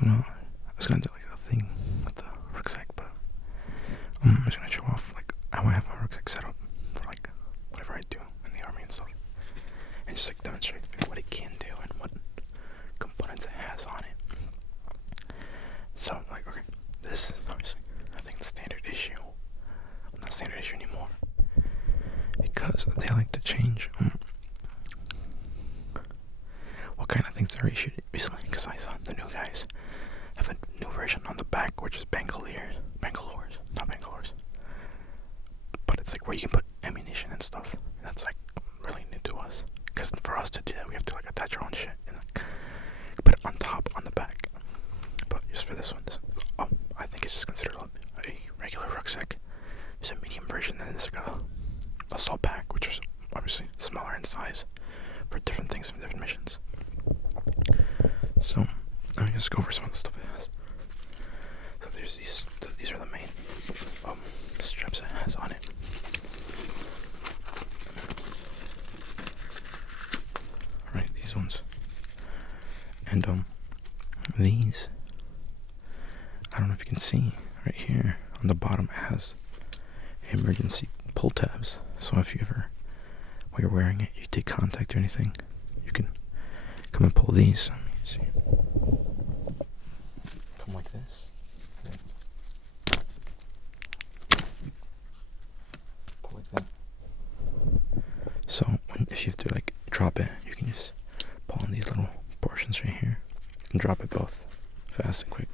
was gonna do like a thing with the rucksack, but I'm just gonna show off like how I have my rucksack set up for like whatever I do in the army and stuff, and just like demonstrate like, what it can do and what components it has on it. So like, okay, this is obviously I think the standard issue. Not standard issue anymore because they like to change what kind of things are issued recently, because I saw the new guys have a new version on the back which is Bangalores, not Bangalores, but it's like where you can put ammunition and stuff. That's like really new to us, because for us to do that we have to like attach our own shit and like put it on top on the back. But just for this one, I think it's considered a regular rucksack. There's a medium version, and there's like a assault pack, which is obviously smaller in size for different things for different missions. So let me just go over some of the stuff it has. So there's these are the main straps it has on it. Right, these ones. And these, I don't know if you can see right here on the bottom, it has emergency pull tabs. So if you ever, while you're wearing it, you take contact or anything, you can come and pull these. Let me see. Come like this. Pull like that. So if you have to like drop it, you can just pull on these little portions right here and drop it both fast and quick,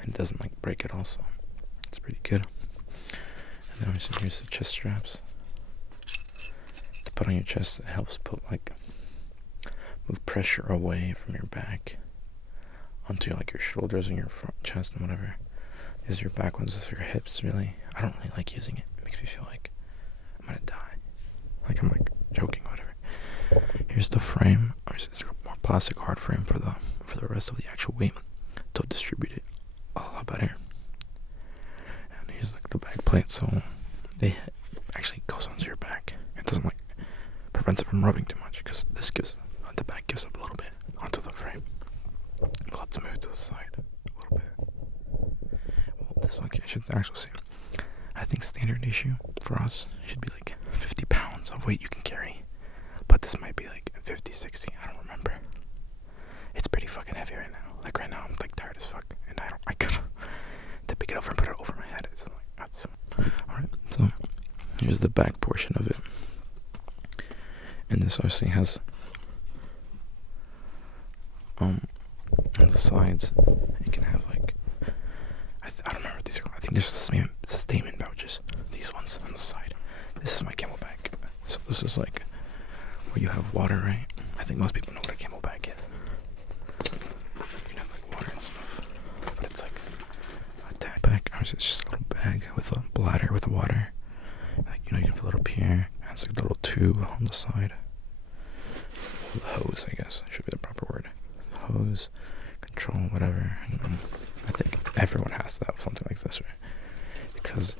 and it doesn't like break it also. It's pretty good. And then here's the chest straps to put on your chest. It helps put like move pressure away from your back onto like your shoulders and your front chest and whatever. These are your back ones. This is for your hips. Really, I don't really like using it. It makes me feel like I'm gonna die, like I'm like joking or whatever. Here's the frame. It's more plastic hard frame for the rest of the actual weight to distribute it a lot better. And here's like the back plate, so they actually goes onto your back. It doesn't like prevents it from rubbing too much, because this gives the back gives up a little bit onto the frame. Let's move to the side a little bit. Well, this one I should actually say, I think standard issue for us should be like 50 pounds of weight you can carry, but this might be like 50, 60, I don't remember. It's pretty fucking heavy right now. Like right now I'm like tired as fuck, and I could to pick it up and put it over my head. It's like that's alright. So here's the back portion of it, and this obviously has on the sides you can have like I don't remember what these are called. I think there's statement pouches. These ones on the side. This is my camelback. So this is like where you have water, right? I think most people know what a camelback is. You can have like water and stuff, but it's like a tag bag. It's just a little bag with a bladder with water. Like, you know, you fill it up here. It has like a little tube on the side. The hose, I guess, should be the proper word. The hose, control, whatever. I think everyone has to have something like this, right? Because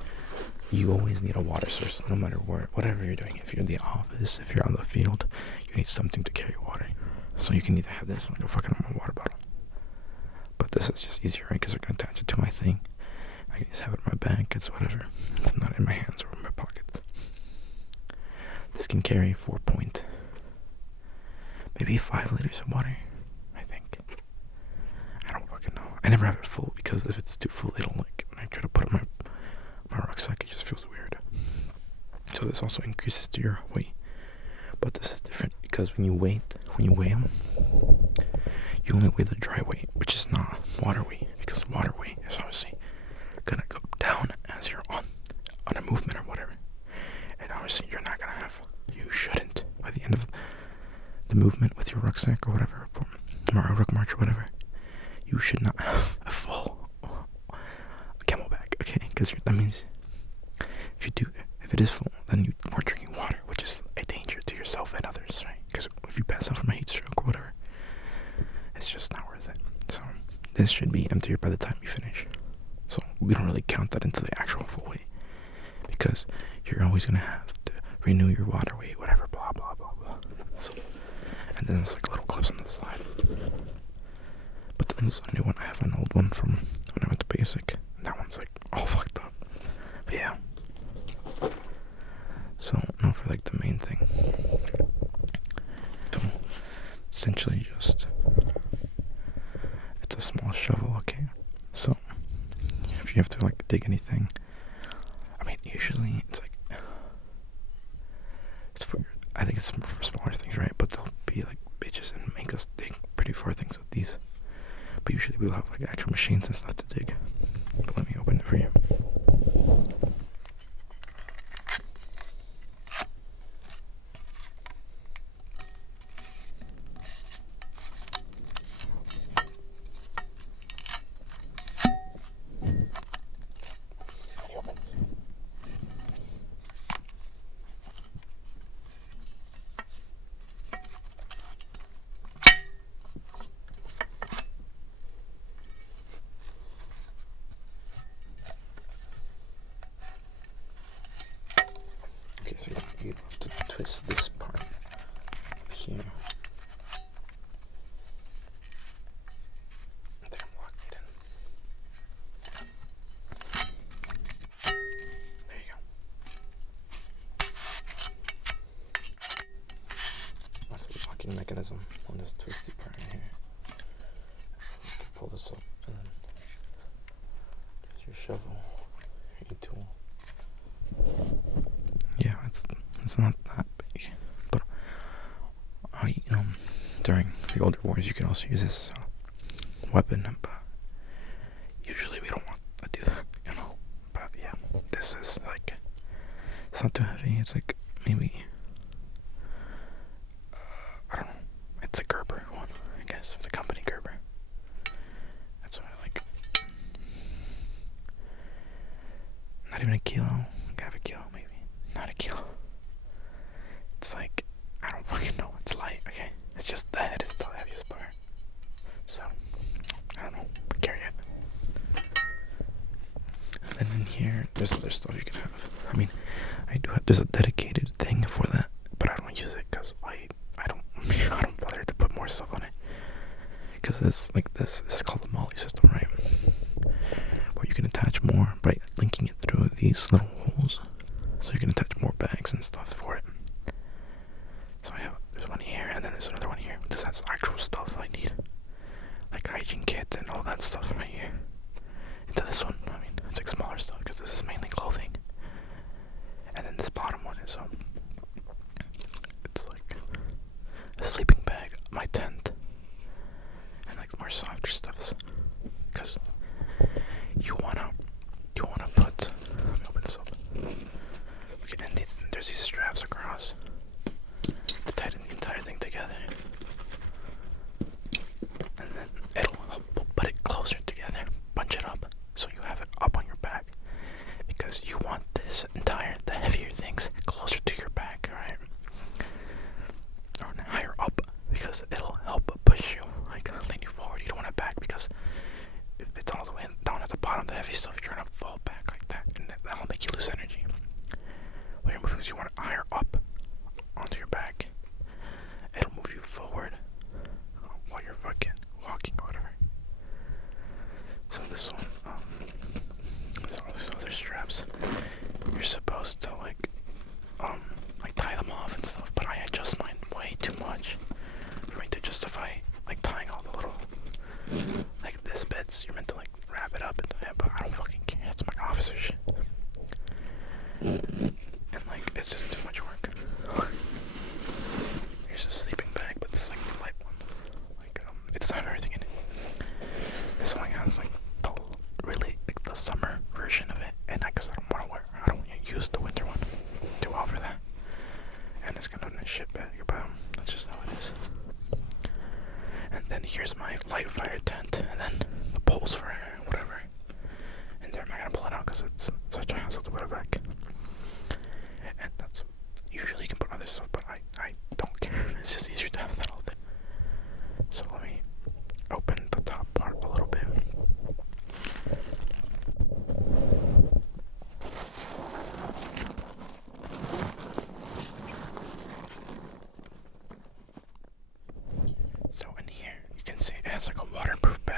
you always need a water source, no matter whatever you're doing. If you're in the office, if you're on the field, you need something to carry water. So you can either have this or like a fucking water bottle. But this is just easier, right? Because I can attach it to my thing. I can just have it in my bag. It's whatever. It's not in my hands or in my pocket. This can carry maybe 5 liters of water, I think. I don't fucking know. I never have it full, because if it's too full, it'll like, when I try to put it in my rucksack, it just feels weird. So this also increases to your weight. But this is different, because when you weigh them, you only weigh the dry weight, which is not water weight, because water weight is obviously gonna go down as you're on a movement or whatever. And obviously you shouldn't, by the end of the movement with your rucksack or whatever, or ruck march or whatever, you should not have a full camelback, okay? Because that means if it is full, then you are drinking water, which is a danger to yourself and others, right? Because if you pass out from a heat stroke or whatever, it's just not worth it. So this should be empty by the time you finish. So we don't really count that into the actual full weight, because you're always gonna have to renew your water weight, whatever, blah blah blah blah. So, and then there's like little clips on the side. But then there's a new one. I have an old one from when I went to basic. And that one's like all fucked up. But yeah. So now for like the main thing. So essentially just it's a small shovel, okay? So if you have to like dig anything, I mean usually it's like I think it's for smaller things, right? But they'll be like bitches and make us dig pretty far things with these. But usually we'll have like actual machines and stuff to dig. But let me open it for you. Okay, so you have to twist this part here. I think I'm locking it in. There you go. That's the locking mechanism on this twisty part in here. You can pull this up and then there's your shovel, your tool. Yeah, it's not that big, but during the older wars you can also use this weapon, but usually we don't want to do that, but yeah, this is like, it's not too heavy. It's like maybe I don't know, it's a Gerber one, I guess, the company Gerber. That's what I like. Not even a kilo, half a kilo maybe. Not a kilo. It's like, I don't fucking know. It's light, okay? It's just the head is the heaviest part. So, I don't know. Carry it. And then in here, there's other stuff you can have. I mean, there's a dedicated thing for that, but I don't use it because I don't bother to put more stuff on it. Because it's like this is called the Molly system, right? Where you can attach more by linking it through these little holes. So you can attach more bags and stuff for it. So there's one here, and then there's another one here. This has actual stuff I need, like hygiene kits and all that stuff right here. Into this one, I mean, it's like smaller stuff because this is mainly clothing. And then this bottom one is it's like a sleeping bag, my tent, and like more softer stuffs. Because you wanna put. Let me open this up. Okay, and there's these straps across to tighten the entire thing together, and then it'll help put it closer together, bunch it up, so you have it up on your back, because you want the heavier things closer to your back, right? Or higher up, because it'll help push you, like lean you forward. You don't want it back, because if it's all the way down at the bottom, the heavy stuff, you're gonna fall back like that, and that'll make you lose energy. When you're moving, you want it higher up onto your back. It'll move you forward while you're fucking walking or whatever. So this one, there's all these other straps. You're supposed to like tie them off and stuff, but I adjust mine way too much for me to justify like tying all the little like this bits. You're meant to like wrap it up and tie it, but I don't fucking care. It's my officer shit. And like it's just too much work. Here's a sleeping bag, but this is like the light one. Like it doesn't have everything in it. This one has like the summer version of it, and I don't use the winter one to offer that. And it's kind of a shit bag, but that's just how it is. And then here's my light fire tent, and then the poles for whatever. And there, I'm not gonna pull it out because it's such a hassle to put it back. And that's usually you can put other stuff, but I don't care. It's just easier to have that all day. So let me open the top part a little bit. So in here, you can see it has like a waterproof bag.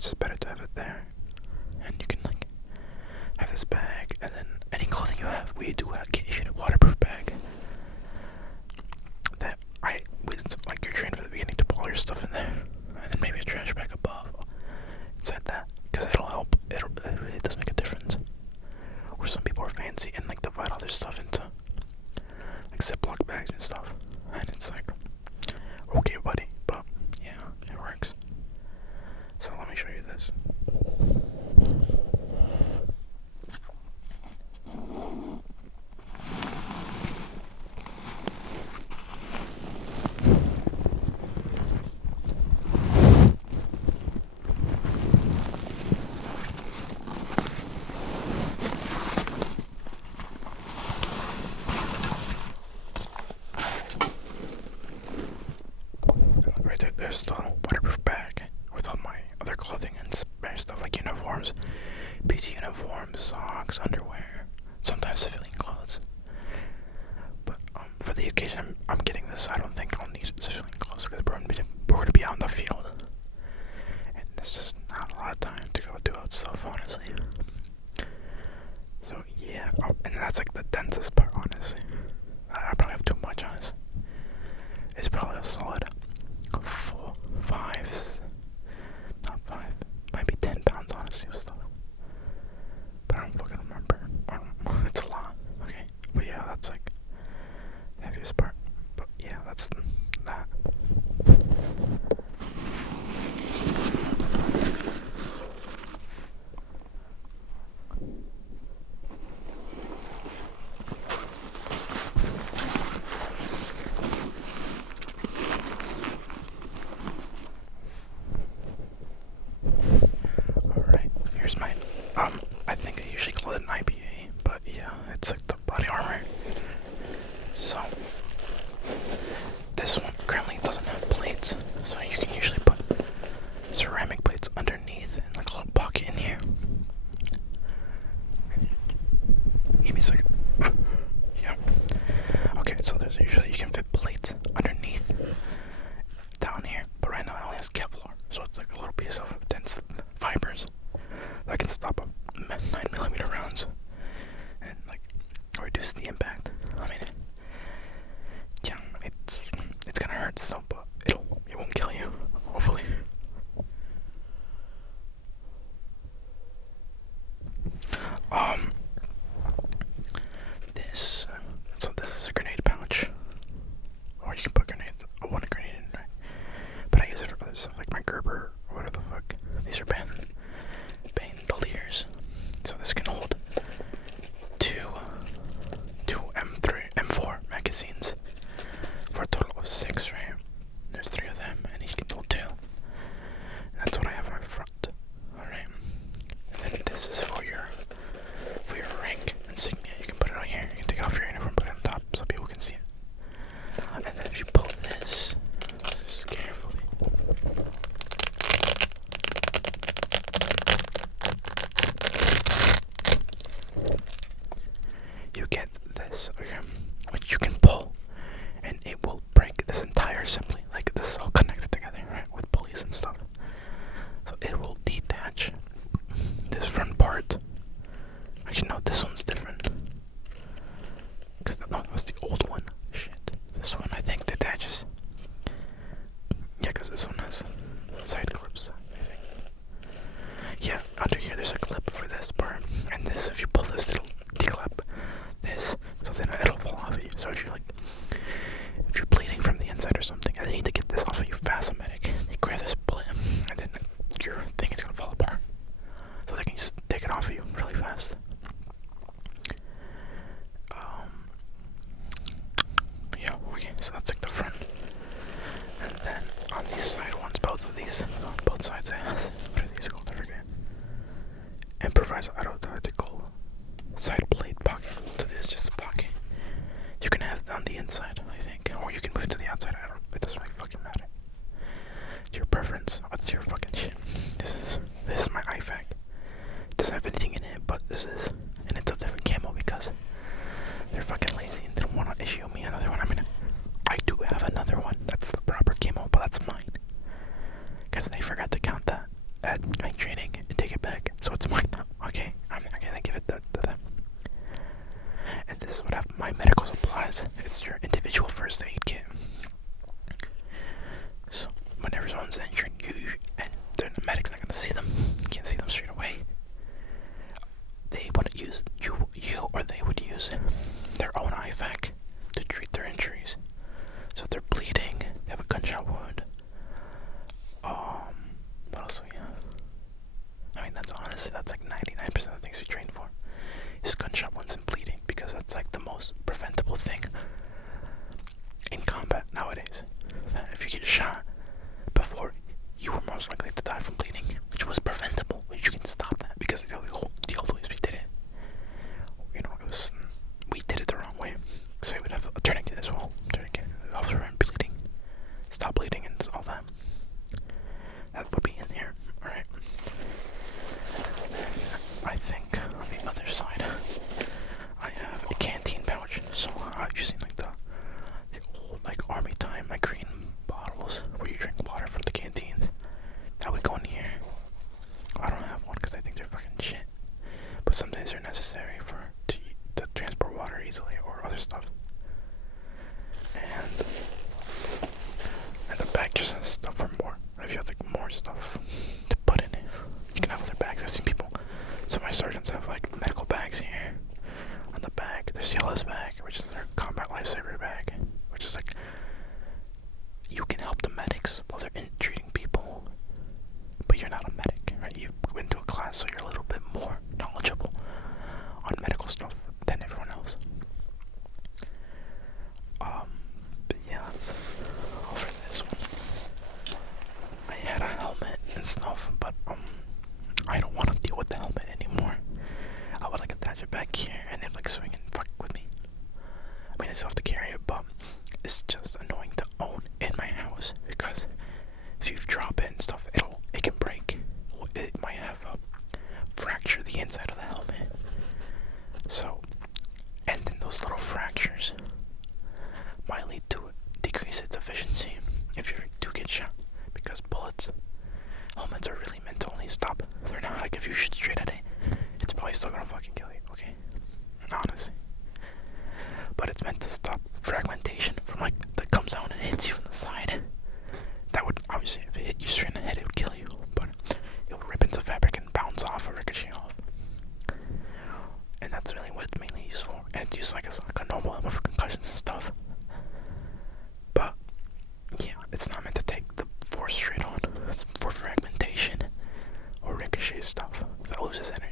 it's just better to have it there. And you can like have this bag, and then any clothing you have, we do get a waterproof bag. That it's like you're trained from the beginning to put all your stuff in there, and then maybe a trash bag above inside that, because it'll help. It really does make a difference. Or some people are fancy and like divide all their stuff into like Ziploc bags and stuff, and it's like, okay, buddy, but yeah, it works. So let me show you this. Right there, there's the waterproof bag with all my other clothing and spare stuff like uniforms, PT uniforms, socks, underwear, sometimes civilian clothes. But for the occasion I'm getting this, I don't think I'll need civilian clothes because we're going to be out in the field. And there's just not a lot of time to go do out stuff, honestly. So yeah, and that's like the densest part, honestly. I probably have too much on this. It's probably a solid 5, maybe 10 pounds, honestly, of stuff. But I don't fucking remember. It's a lot. Okay, but yeah, that's like the heaviest part. But yeah, that's that. Alright, here's my, I think they usually call it an IPA, but yeah, it's like the body armor. So, this one currently doesn't have plates, so you can usually put ceramic plates underneath and like a little pocket in here. Give me a second. Yeah. Okay, so there's usually, you can fit plates underneath down here, but right now it only has Kevlar, so it's like a little piece of dense fibers that can stop 9mm rounds and like reduce the impact. I mean, yeah, it's gonna hurt some, but it won't kill you, hopefully. This is a grenade pouch, or you can put grenades. I want a grenade in there, but I use it for other stuff like my Gerber or whatever the fuck. These are bandoliers, so this can hold two M4 magazines for a total of 6, right? There's 3 of them, and each can hold 2. And that's what I have on my front. Alright. And then this is for your rank insignia. You can put it on here. You can take it off your uniform, put it on top so people can see it. And then if you pull this, just carefully. You get this, okay, which you can pull, and it will break this entire assembly. Like, this is all connected together, right, with pulleys and stuff. So it will detach this front part. Actually, no, this one's different. Because that was the old one. Shit. This one, I think, detaches. Yeah, because this one has side clips, I think. Yeah, under here there's a clip for this part. And this, if you pull this, it'll declip this. So then it'll fall off of you. So if you're bleeding from the inside or something, and they need to get this off of you fast, medic, you grab this pull it, and then your thing is gonna fall apart. So they can just take it off of you really fast. Yeah, okay, so that's like the front. And then on these side ones, both sides it has, what are these called? I forget. Improvised autotactical side plate pocket. So this is just a pocket. You can have it on the inside, I think, or you can move it to the outside. It doesn't really fucking matter. It's your preference. What's your fucking shit? This is my IFAC. It doesn't have anything in it, but this is, and it's a different camo because they're fucking lazy and they don't want to issue me another one. I mean, I do have another one that's the proper camo, but that's mine. Guess they forgot to count that. I training and take it back. So it's mine now. Okay, I'm not gonna give it to them. And this is what I have my medical supplies. It's your individual first aid kit. So whenever someone's injured, and the medic's not gonna see them, can't see them straight away. They would use you or they would use their own IFAC to treat their injuries. So if they're bleeding, they have a gunshot wound. What else do we have? I mean, that's like 99% of the things we train for is gunshot wounds and bleeding, because that's like the most preventable thing in combat nowadays. That if you get shot before, you were most likely to die from bleeding, which was preventable. Which you can stop that, because the old ways we did it, we did it the wrong way. So we would have a tourniquet as well. Tourniquet helps prevent bleeding, stop bleeding, and all that. That would be in here. Alright. I think on the other side, I have a canteen pouch. So I'm using like the old like army time, like green bottles where you drink water from the canteens. That would go in here. I don't have one because I think they're fucking shit. But sometimes they're necessary to transport water easily or other stuff. And the bag just has stuff for more. If you have like more stuff to put in it, you can have other bags. I've seen people. So my sergeants have like medical bags here on the back. Their CLS bag, which is their combat lifesaver bag, which is like you can help the medics while they're treating people, but you're not a medic, right? You went to a class, so you're a little bit more knowledgeable on medical stuff than everyone else. But yeah, that's all for this one. I had a helmet and stuff, but I don't want to deal with the helmet anymore. I would like attach it back here and it like swing and fuck with me. I mean, I still have to carry it, but it's just annoying to own in my house, because if you drop it and stuff, it can break. It might have fracture the inside of the helmet. So, and then those little fractures might lead to decrease its efficiency if you do get shot, because helmets are really meant to only stop. They're not like if you shoot straight at it, it's probably still gonna fucking kill you, okay? Honestly. But it's meant to stop fragmentation from like that comes down and hits you from the side. That would obviously, if it hit you straight in the head, it would kill you, but it would rip into fabric and bounce off or ricochet off. And that's really what it's mainly used for. And it's used like a normal helmet for concussions and stuff. But yeah, it's not meant to take the force straight on. It's for fragmentation or ricochet stuff that loses energy.